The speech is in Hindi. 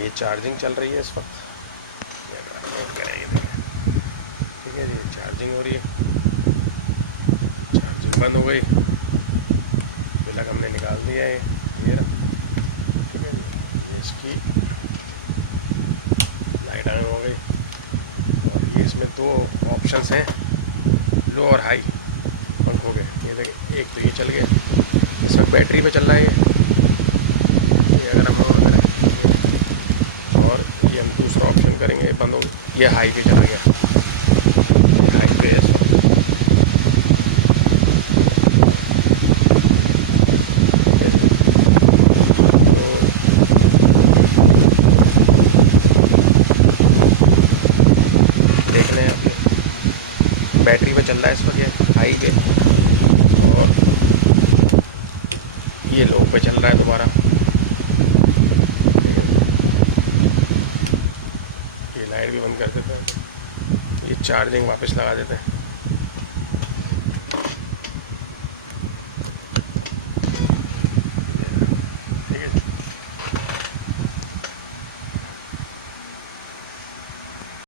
ये चार्जिंग चल रही है इस वक्त, करेंगे ठीक है जी। चार्जिंग हो रही है, चार्जिंग बंद हो गई, प्लग हमने निकाल दिया है ये रहा, ठीक है जी। ये इसकी लाइट ऑन हो गई और ये इसमें दो ऑप्शंस हैं, लो और हाई पंखों के। ये देखिए, एक तो ये चल गया, इस वक्त बैटरी पे चल रहा है ये अगर हम ऑन करें, और ये हम दूसरा ऑप्शन करेंगे बंद हो, ये हाई पे चला गया, ये हाई पे है इस वक्त, ठीक है। तो देख लें आप, बैटरी पे चल रहा है इस वक्त, ये हाई पे, और ये लो पे चल रहा है दोबारा। ये लाइट भी बंद कर देते हैं, ये चार्जिंग वापस लगा देते हैं।